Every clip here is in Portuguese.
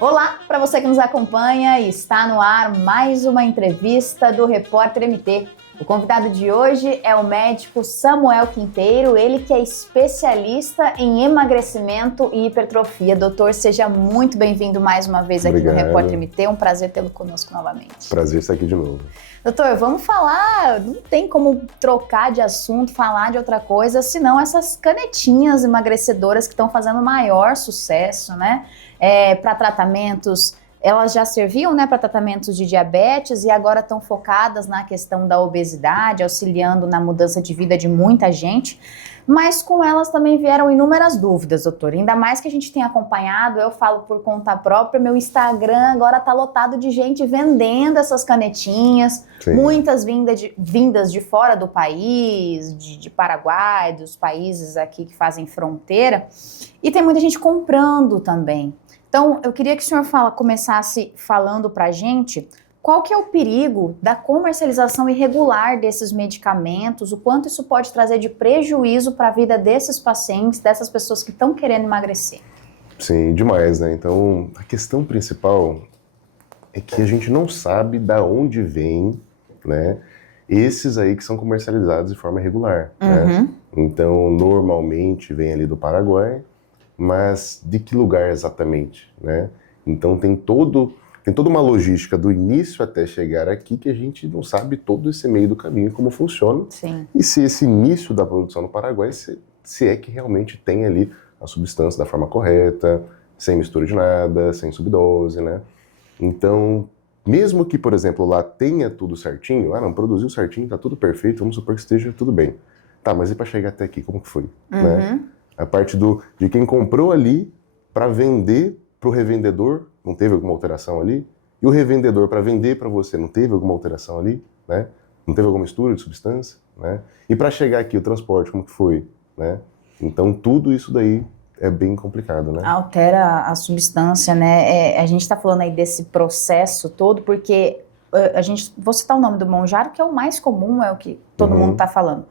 Olá, para você que nos acompanha, está no ar mais uma entrevista do Repórter MT. O convidado de hoje é o médico Samuel Quinteiro, ele que é especialista em emagrecimento e hipertrofia. Doutor, seja muito bem-vindo mais uma vez aqui no Repórter MT, é um prazer tê-lo conosco novamente. Prazer estar aqui de novo. Doutor, vamos falar, não tem como trocar de assunto, falar de outra coisa, senão essas canetinhas emagrecedoras que estão fazendo maior sucesso, né? Para tratamentos, elas já serviam, né, para tratamentos de diabetes e agora estão focadas na questão da obesidade, auxiliando na mudança de vida de muita gente, mas com elas também vieram inúmeras dúvidas, doutor, ainda mais que a gente tem acompanhado, eu falo por conta própria, meu Instagram agora está lotado de gente vendendo essas canetinhas, sim, muitas vindas de fora do país, de Paraguai, dos países aqui que fazem fronteira, e tem muita gente comprando também. Então, eu queria que o senhor começasse falando para a gente qual que é o perigo da comercialização irregular desses medicamentos, o quanto isso pode trazer de prejuízo para a vida desses pacientes, dessas pessoas que estão querendo emagrecer. Sim, demais, né? Então, a questão principal é que a gente não sabe da onde vem, né, esses aí que são comercializados de forma irregular, né? Então, normalmente vem ali do Paraguai, mas de que lugar exatamente, né? Então tem toda uma logística do início até chegar aqui que a gente não sabe todo esse meio do caminho, como funciona. Sim. E se esse início da produção no Paraguai, se é que realmente tem ali a substância da forma correta, sem mistura de nada, sem subdose, né? Então, mesmo que, por exemplo, lá tenha tudo certinho, não, produziu certinho, tá tudo perfeito, vamos supor que esteja tudo bem. Tá, mas e para chegar até aqui, como que foi, né? A parte de quem comprou ali para vender para o revendedor, não teve alguma alteração ali? E o revendedor para vender para você, não teve alguma alteração ali, né? Não teve alguma mistura de substância, né? E para chegar aqui, o transporte, como que foi, né? Então, tudo isso daí é bem complicado, né? Altera a substância, né? A gente está falando aí desse processo todo, porque vou citar o nome do Mounjaro, que é o mais comum, é o que todo mundo está falando.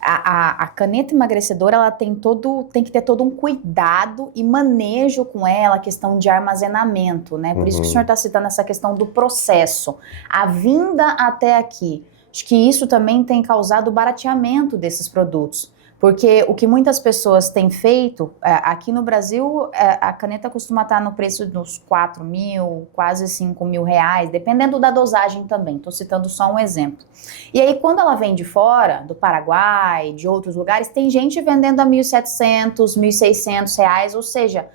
A caneta emagrecedora, ela tem que ter todo um cuidado e manejo com ela, a questão de armazenamento, né? Por isso que o senhor está citando essa questão do processo, a vinda até aqui. Acho que isso também tem causado o barateamento desses produtos. Porque o que muitas pessoas têm feito, aqui no Brasil, a caneta costuma estar no preço dos 4 mil, quase 5 mil reais, dependendo da dosagem também, estou citando só um exemplo. E aí, quando ela vem de fora, do Paraguai, de outros lugares, tem gente vendendo a 1.700, 1.600 reais, ou seja,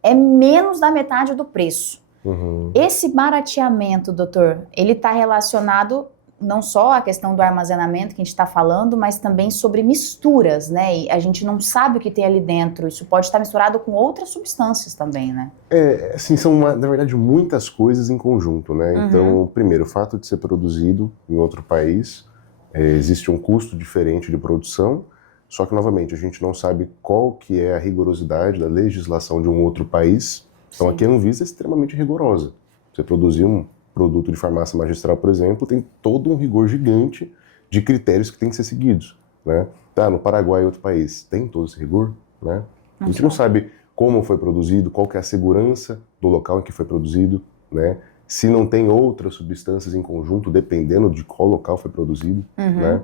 é menos da metade do preço. Esse barateamento, doutor, ele está relacionado não só a questão do armazenamento que a gente está falando, mas também sobre misturas, né? E a gente não sabe o que tem ali dentro. Isso pode estar misturado com outras substâncias também, né? Assim, são, na verdade, muitas coisas em conjunto, né? Então, primeiro, o fato de ser produzido em outro país, existe um custo diferente de produção, só que, novamente, a gente não sabe qual que é a rigorosidade da legislação de um outro país. Então, sim, aqui a Anvisa é extremamente rigorosa. Você produzir um produto de farmácia magistral, por exemplo, tem todo um rigor gigante de critérios que têm que ser seguidos, né? Tá, no Paraguai, outro país, tem todo esse rigor, né? A gente não sabe como foi produzido, qual que é a segurança do local em que foi produzido, né? Se não tem outras substâncias em conjunto, dependendo de qual local foi produzido, né?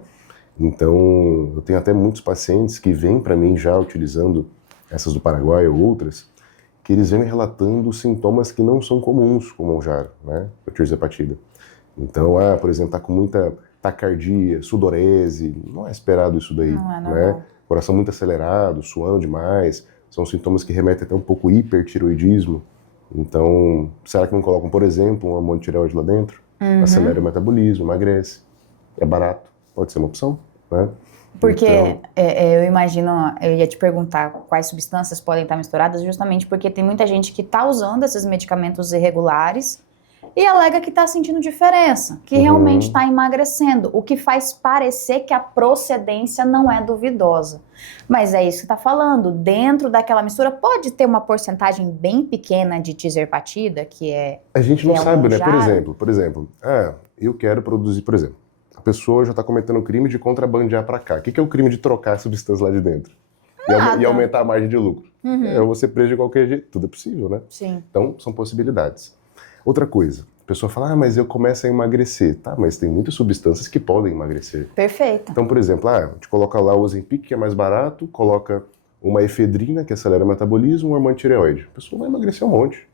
Então, eu tenho até muitos pacientes que vêm para mim já utilizando essas do Paraguai ou outras, que eles vêm relatando sintomas que não são comuns com o Mounjaro, né? O tirzepatida. Então, por exemplo, tá com muita taquicardia, sudorese, não é esperado isso daí, né? Coração muito acelerado, suando demais, são sintomas que remetem até um pouco ao hipertiroidismo. Então, será que não colocam, por exemplo, um hormônio de tireoide lá dentro? Acelera o metabolismo, emagrece. É barato, pode ser uma opção, né? Porque então, eu imagino, eu ia te perguntar quais substâncias podem estar misturadas, justamente porque tem muita gente que está usando esses medicamentos irregulares e alega que está sentindo diferença, que realmente está emagrecendo, o que faz parecer que a procedência não é duvidosa. Mas é isso que está falando, dentro daquela mistura pode ter uma porcentagem bem pequena de tirzepatida, que é... A gente não sabe, né? Por exemplo, eu quero produzir, por exemplo, a pessoa já está cometendo o crime de contrabandear para cá. O que é o crime de trocar a substância lá de dentro? E aumentar a margem de lucro? Eu vou ser preso de qualquer jeito. Tudo é possível, né? Sim. Então, são possibilidades. Outra coisa, a pessoa fala, mas eu começo a emagrecer. Tá, mas tem muitas substâncias que podem emagrecer. Perfeito. Então, por exemplo, a gente coloca lá o Ozempic, que é mais barato, coloca uma efedrina, que acelera o metabolismo, um hormônio tireoide. A pessoa vai emagrecer um monte.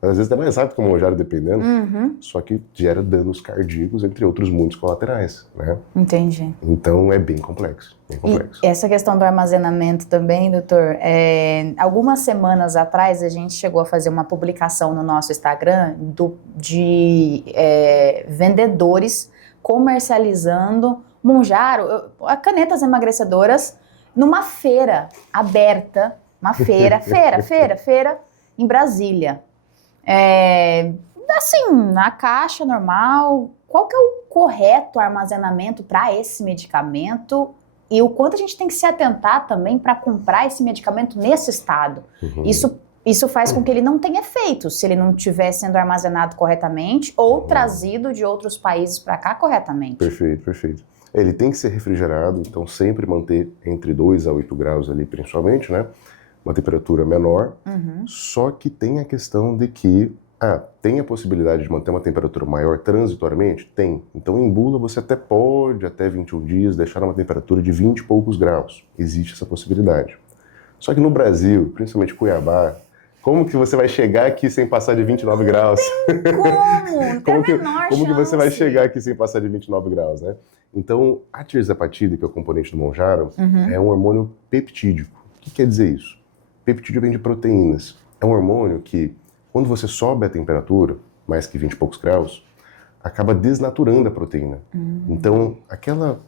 Às vezes até mais rápido que o Mounjaro, dependendo, só que gera danos cardíacos, entre outros muitos colaterais, né? Entendi. Então é bem complexo, bem complexo. E essa questão do armazenamento também, doutor, algumas semanas atrás a gente chegou a fazer uma publicação no nosso Instagram de vendedores comercializando Mounjaro, canetas emagrecedoras, numa feira aberta, feira em Brasília. Assim, na caixa normal, qual que é o correto armazenamento para esse medicamento e o quanto a gente tem que se atentar também para comprar esse medicamento nesse estado? Isso faz com que ele não tenha efeito se ele não estiver sendo armazenado corretamente ou trazido de outros países para cá corretamente. Perfeito, perfeito. Ele tem que ser refrigerado, então sempre manter entre 2 a 8 graus ali, principalmente, né? Uma temperatura menor, só que tem a questão de que tem a possibilidade de manter uma temperatura maior transitoriamente? Tem. Então em bula você até pode, até 21 dias, deixar uma temperatura de 20 e poucos graus. Existe essa possibilidade. Só que no Brasil, principalmente Cuiabá, como que você vai chegar aqui sem passar de 29 graus? Como que você vai chegar aqui sem passar de 29 graus, né? Então, a tirzepatida, que é o componente do Mounjaro, é um hormônio peptídico. O que quer dizer isso? Peptídeo vem de proteínas. É um hormônio que, quando você sobe a temperatura, mais que 20 e poucos graus, acaba desnaturando a proteína. Então, aquela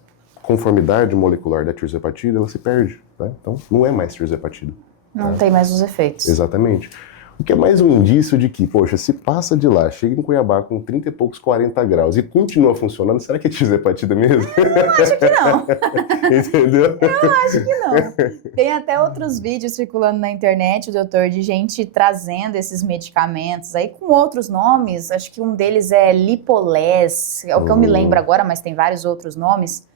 conformidade molecular da tirzepatida, ela se perde, né? Então, não é mais tirzepatida. Não tem mais os efeitos. Exatamente. O que é mais um indício de que, poxa, se passa de lá, chega em Cuiabá com 30 e poucos, 40 graus e continua funcionando, será que é tirzepatida mesmo? Eu acho que não. Entendeu? Eu acho que não. Tem até outros vídeos circulando na internet, doutor, de gente trazendo esses medicamentos aí com outros nomes. Acho que um deles é Lipolés, é o que eu me lembro agora, mas tem vários outros nomes.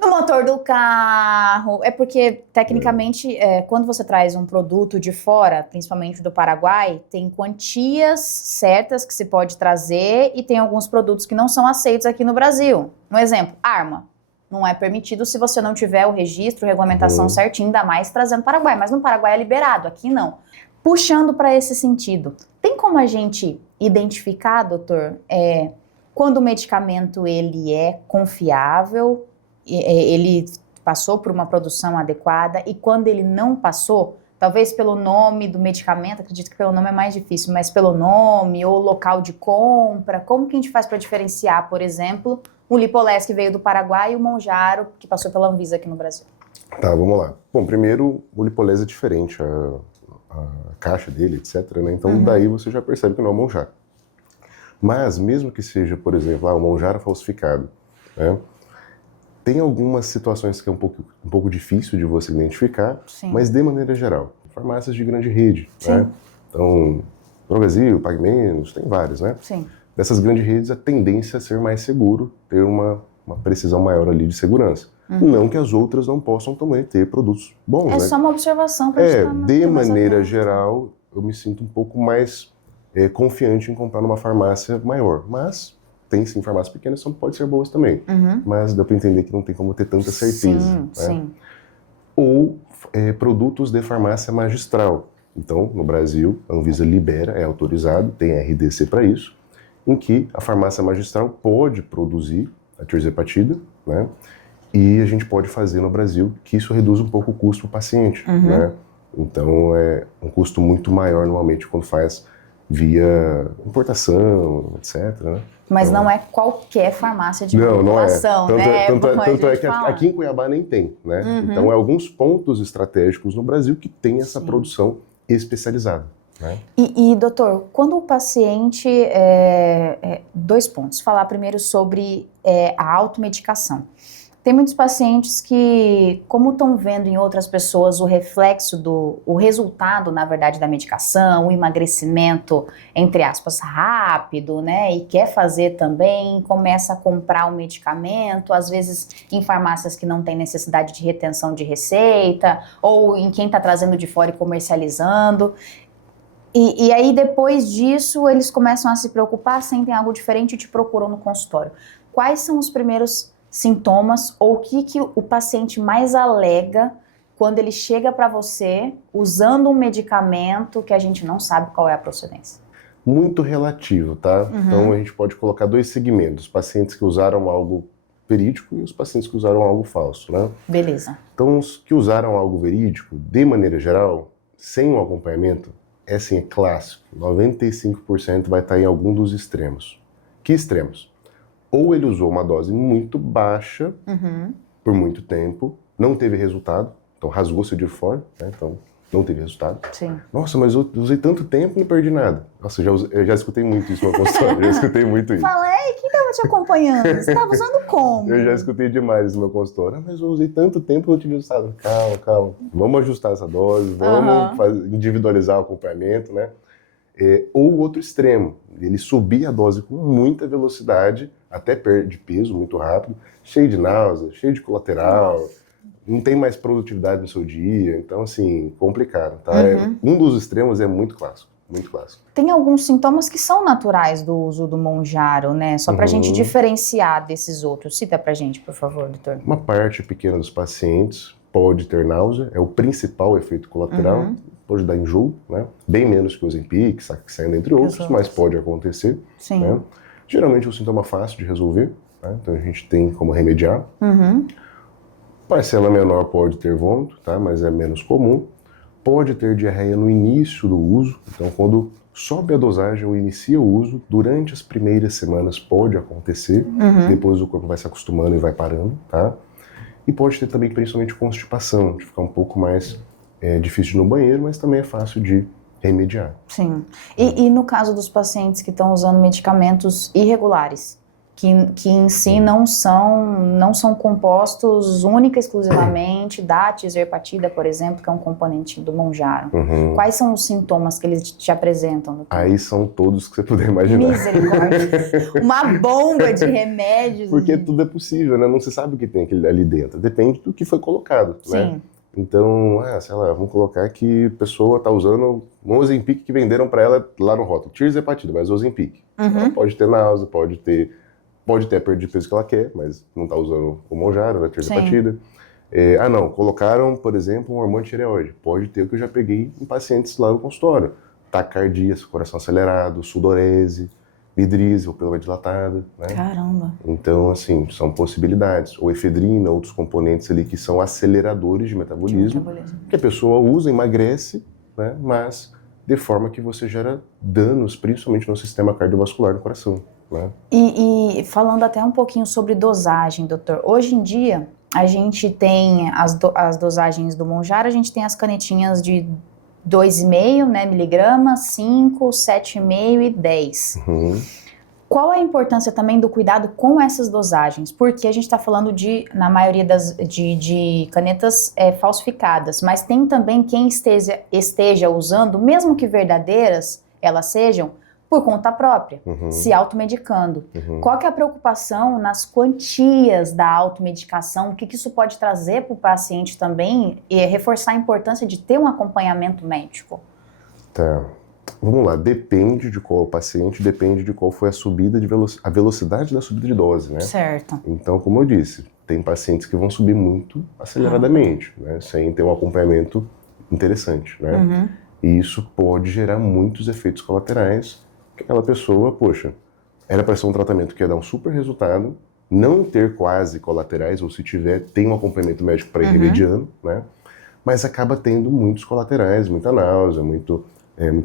No motor do carro, porque tecnicamente quando você traz um produto de fora, principalmente do Paraguai, tem quantias certas que se pode trazer e tem alguns produtos que não são aceitos aqui no Brasil. Um exemplo, arma. Não é permitido se você não tiver o registro, regulamentação certinho, ainda mais trazendo Paraguai, mas no Paraguai é liberado, aqui não. Puxando para esse sentido, tem como a gente identificar, doutor, quando o medicamento ele é confiável, ele passou por uma produção adequada e quando ele não passou, talvez pelo nome do medicamento, acredito que pelo nome é mais difícil, mas pelo nome ou local de compra, como que a gente faz para diferenciar, por exemplo, o Lipolés que veio do Paraguai e o Mounjaro que passou pela Anvisa aqui no Brasil? Tá, vamos lá. Bom, primeiro, o Lipolés é diferente, a caixa dele, etc, né? Então daí você já percebe que não é o Mounjaro. Mas mesmo que seja, por exemplo, o Mounjaro falsificado, né? Tem algumas situações que é um pouco difícil de você identificar, mas de maneira geral, farmácias de grande rede, né? Então, Drogasil, Pague Menos, tem várias, né? Sim. Dessas grandes redes, a tendência é ser mais seguro, ter uma precisão maior ali de segurança. Não que as outras não possam também ter produtos bons, né? É só uma observação para de maneira geral, eu me sinto um pouco mais confiante em comprar numa farmácia maior, mas tem sim farmácias pequenas, pode ser boas também, mas dá para entender que não tem como ter tanta certeza. Sim, né? sim. Ou produtos de farmácia magistral. Então, no Brasil, a Anvisa libera, é autorizado, tem RDC para isso, em que a farmácia magistral pode produzir a tirzepatida, né? E a gente pode fazer no Brasil, que isso reduz um pouco o custo para o paciente, né? Então, é um custo muito maior normalmente quando faz via importação, etc, né? Mas então, não é qualquer farmácia de manipulação, né? Tanto é que aqui em Cuiabá nem tem, né? Então, é alguns pontos estratégicos no Brasil que tem essa produção especializada. Né? E, doutor, quando o paciente... 2 pontos. Falar primeiro sobre a automedicação. Tem muitos pacientes que, como estão vendo em outras pessoas o reflexo o resultado, na verdade, da medicação, o emagrecimento, entre aspas, rápido, né? E quer fazer também, começa a comprar o medicamento, às vezes em farmácias que não tem necessidade de retenção de receita, ou em quem está trazendo de fora e comercializando. E aí, depois disso, eles começam a se preocupar, sentem algo diferente e te procuram no consultório. Quais são os primeiros sintomas ou o que o paciente mais alega quando ele chega para você usando um medicamento que a gente não sabe qual é a procedência? Muito relativo, tá? Então a gente pode colocar 2 segmentos, pacientes que usaram algo verídico e os pacientes que usaram algo falso, né? Beleza. Então os que usaram algo verídico, de maneira geral, sem um acompanhamento, é assim, é clássico, 95% vai estar em algum dos extremos. Que extremos? Ou ele usou uma dose muito baixa por muito tempo, não teve resultado, então rasgou-se de fora, né? Então não teve resultado. Sim. Nossa, mas eu usei tanto tempo e não perdi nada. Nossa, eu já escutei muito isso no consultório, já escutei muito isso. Falei, quem estava te acompanhando? Você estava usando como? Eu já escutei demais isso no meu consultório. Ah, mas eu usei tanto tempo e não tive resultado. Calma, calma. Vamos ajustar essa dose, vamos individualizar o acompanhamento, né? Ou o outro extremo, ele subir a dose com muita velocidade, até perde peso muito rápido, cheio de náusea, cheio de colateral, não tem mais produtividade no seu dia, então assim, complicado, tá? Um dos extremos é muito clássico, muito clássico. Tem alguns sintomas que são naturais do uso do Monjaro, né? Só pra gente diferenciar desses outros. Cita pra gente, por favor, doutor. Uma parte pequena dos pacientes pode ter náusea, é o principal efeito colateral, pode dar enjoo, né? Bem menos que o Ozempic, Saxenda, entre outros, mas pode acontecer. Sim. Né? Geralmente é um sintoma fácil de resolver, tá? Então a gente tem como remediar. Parcela menor pode ter vômito, tá? Mas é menos comum. Pode ter diarreia no início do uso, então quando sobe a dosagem ou inicia o uso, durante as primeiras semanas pode acontecer, depois o corpo vai se acostumando e vai parando, tá? E pode ter também principalmente constipação, de ficar um pouco mais difícil no banheiro, mas também é fácil de remediar. Sim. E no caso dos pacientes que estão usando medicamentos irregulares, que em si não são compostos única e exclusivamente da tirzepatida, por exemplo, que é um componente do Monjaro. Quais são os sintomas que eles te apresentam? Doutor? Aí são todos que você puder imaginar. Misericórdia. Uma bomba de remédios. Porque tudo é possível, né? Não se sabe o que tem ali dentro. Depende do que foi colocado, né? Então, sei lá, vamos colocar que a pessoa está usando um Ozempic que venderam para ela lá no rótulo. Tirzepatida, mas Ozempic. Ela pode ter náusea, pode ter a perda de peso que ela quer, mas não está usando o Monjaro, né, tirzepatida. Não, colocaram, por exemplo, um hormônio de tireoide. Pode ter o que eu já peguei em pacientes lá no consultório. Taquicardia, coração acelerado, sudorese, midrise, ou pílula dilatada, né? Caramba. Então, assim, são possibilidades. Ou efedrina, outros componentes ali que são aceleradores de metabolismo. Que a pessoa usa, emagrece, né, mas de forma que você gera danos, principalmente no sistema cardiovascular do coração. Né? E falando até um pouquinho sobre dosagem, doutor, hoje em dia a gente tem as dosagens do Monjaro, a gente tem as canetinhas de 2,5, né, miligramas, 5, 7,5 e 10. Qual a importância também do cuidado com essas dosagens? Porque a gente está falando na maioria de canetas falsificadas, mas tem também quem esteja usando, mesmo que verdadeiras elas sejam, por conta própria, se automedicando. Qual que é a preocupação nas quantias da automedicação? O que isso pode trazer para o paciente também e reforçar a importância de ter um acompanhamento médico? Tá. Vamos lá, depende de qual paciente, depende de qual foi a velocidade da subida de dose, né? Certo. Então, como eu disse, tem pacientes que vão subir muito aceleradamente, né? Sem ter um acompanhamento interessante, né? E isso pode gerar muitos efeitos colaterais. Aquela pessoa, poxa, era para ser um tratamento que ia dar um super resultado, não ter quase colaterais, ou se tiver, tem um acompanhamento médico para ir remediando, né? Mas acaba tendo muitos colaterais, muita náusea, muito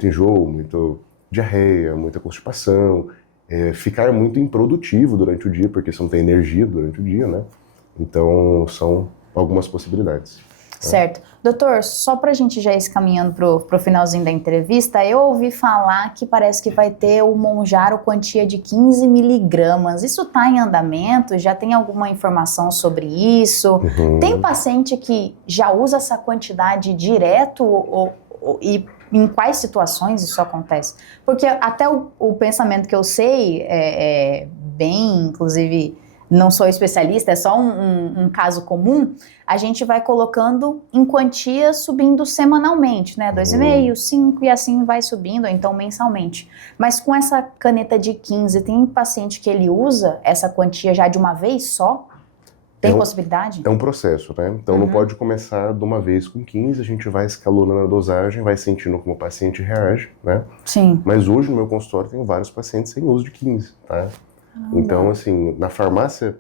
enjoo, muito diarreia, muita constipação, ficar muito improdutivo durante o dia, porque você não tem energia durante o dia, né? Então, são algumas possibilidades. Certo. Doutor, só para a gente já ir caminhando pro finalzinho da entrevista, eu ouvi falar que parece que vai ter o Monjaro quantia de 15 miligramas. Isso está em andamento? Já tem alguma informação sobre isso? Tem paciente que já usa essa quantidade direto e em quais situações isso acontece? Porque até o pensamento que eu sei é bem, inclusive, não sou especialista, é só um caso comum, a gente vai colocando em quantia subindo semanalmente, né? 2,5, 5 e assim vai subindo, ou então mensalmente. Mas com essa caneta de 15, tem paciente que ele usa essa quantia já de uma vez só? Tem possibilidade? É um processo, né? Então não pode começar de uma vez com 15, a gente vai escalonando a dosagem, vai sentindo como o paciente reage, né? Sim. Mas hoje no meu consultório tem vários pacientes sem uso de 15, tá? Então, assim, na farmácia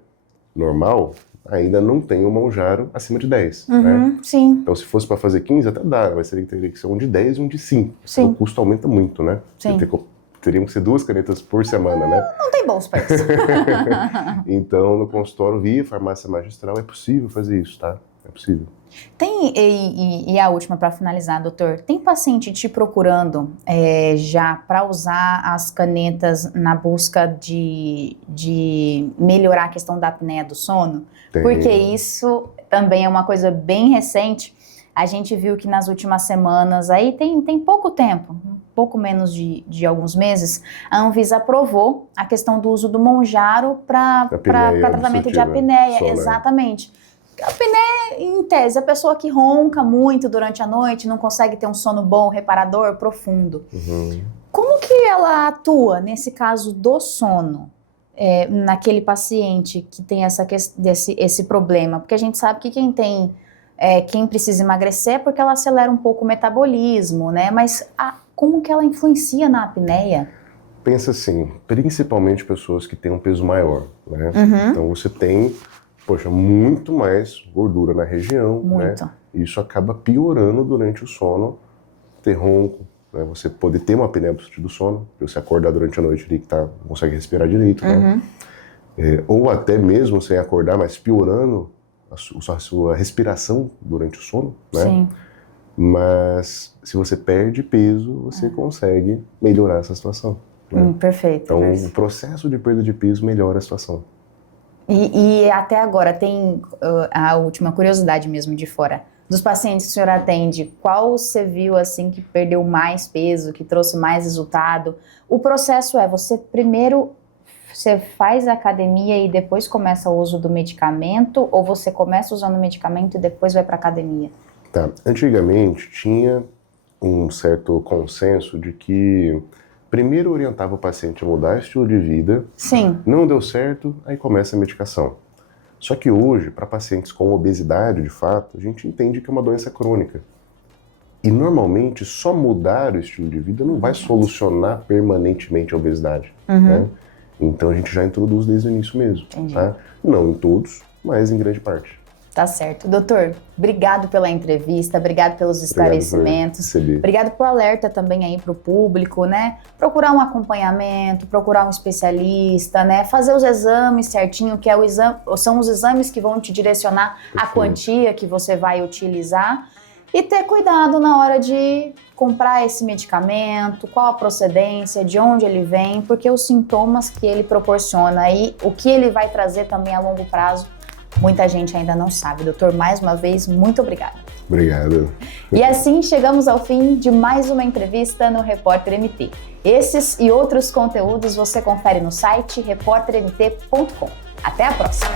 normal, ainda não tem o Monjaro acima de 10, né? Sim. Então, se fosse para fazer 15, até dá, mas teria que ser um de 10 e um de 5. Sim. Então, o custo aumenta muito, né? Sim. Teriam que ser 2 canetas por semana, né? Não tem bolso para isso. Então, no consultório, via farmácia magistral, é possível fazer isso, tá? É possível. Tem, e a última para finalizar, doutor, tem paciente te procurando já para usar as canetas na busca de melhorar a questão da apneia do sono? Tem. Porque isso também é uma coisa bem recente. A gente viu que nas últimas semanas, aí tem pouco tempo, um pouco menos de alguns meses, a Anvisa aprovou a questão do uso do Monjaro para tratamento de apneia. Exatamente. A apneia, em tese, a pessoa que ronca muito durante a noite, não consegue ter um sono bom, reparador, profundo. Como que ela atua nesse caso do sono, naquele paciente que tem esse problema? Porque a gente sabe que quem precisa emagrecer é porque ela acelera um pouco o metabolismo, né? Mas como que ela influencia na apneia? Pensa assim, principalmente pessoas que têm um peso maior, né? Então você tem, muito mais gordura na região, Muito. né? Isso acaba piorando durante o sono, ter ronco, né? Você poder ter uma apneia obstrutiva do sono, você acordar durante a noite ali que não consegue respirar direito, né? Ou até mesmo sem acordar, mas piorando a sua respiração durante o sono, né? Sim. Mas se você perde peso, você consegue melhorar essa situação. Né? Perfeito. Então, o processo de perda de peso melhora a situação. E até agora, tem a última curiosidade mesmo de fora. Dos pacientes que o senhor atende, qual você viu assim que perdeu mais peso, que trouxe mais resultado? O processo você primeiro faz a academia e depois começa o uso do medicamento, ou você começa usando o medicamento e depois vai para a academia? Tá. Antigamente tinha um certo consenso de que primeiro orientava o paciente a mudar o estilo de vida. Sim. Não deu certo, aí começa a medicação. Só que hoje, para pacientes com obesidade, de fato, a gente entende que é uma doença crônica. E normalmente só mudar o estilo de vida não vai solucionar permanentemente a obesidade. Né? Então a gente já introduz desde o início mesmo. Tá? Não em todos, mas em grande parte. Tá certo. Doutor, obrigado pela entrevista, obrigado pelos esclarecimentos. Obrigado pelo alerta também aí pro público, né? Procurar um acompanhamento, procurar um especialista, né? Fazer os exames certinho, que são os exames que vão te direcionar a quantia que você vai utilizar. E ter cuidado na hora de comprar esse medicamento, qual a procedência, de onde ele vem, porque os sintomas que ele proporciona e o que ele vai trazer também a longo prazo, muita gente ainda não sabe. Doutor, mais uma vez, muito obrigada. Obrigado. E assim chegamos ao fim de mais uma entrevista no Repórter MT. Esses e outros conteúdos você confere no site repórtermt.com. Até a próxima!